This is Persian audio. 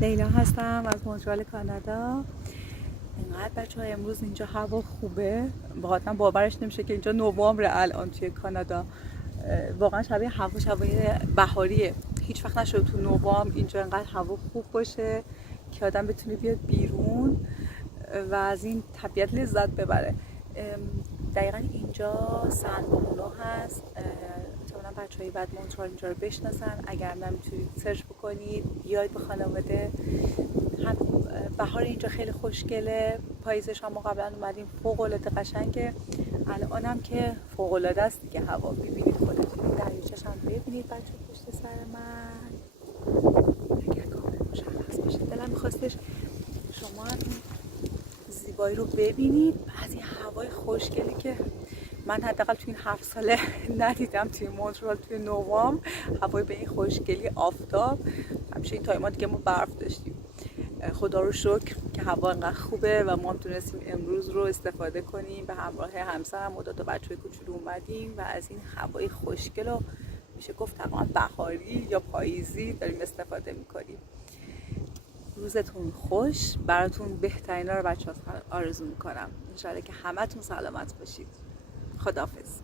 لیلا هستم از مونترال کانادا. اینقدر بچه‌ها امروز اینجا هوا خوبه، واقعا باورش نمیشه که اینجا نوامبر الان توی کانادا. واقعا شبیه هوای بهاریه. هیچ وقت نشده تو نوامبر اینجا اینقدر هوا خوب باشه که آدم بتونه بیاد بیرون و از این طبیعت لذت ببره. دقیقا اینجا سن بونو هست. احتمالاً بچه‌های بعد مونترال اینجا رو بشناسن، اگر نمیتونید سرچ بکنید بیاید به خانواده. هم بهار اینجا خیلی خوشگله، پاییزش هم ما قبلا اومدیم فوق‌العاده قشنگه، الان هم که فوق‌العاده است دیگه. هوا می‌بینید خودتون، دریاچه‌ش هم ببینید بچه پشت سر من، اگر کامل مشخص باشه. دلم می‌خواستش شما هم زیبایی رو ببینید، از این هوای خوشگلی که من حداقل توی این 7 ساله ندیدم توی مونترال توی نوامبر. هوای به این خوشگلی، آفتاب، همیشه این تایما دیگه ما برف داشتیم. خدا رو شکر که هوا انقدر خوبه و ما هم تونستیم امروز رو استفاده کنیم. به همراه همسرم و دو تا بچه کوچولو اومدیم و از این هوای خوشگل رو میشه گفت تقریبا بهاری یا پاییزی داریم استفاده میکنیم. روزتون خوش، براتون بهترینا رو بچه‌ها آرزو میکنم. انشالله که همتون سلامت باشید. خداحافظ.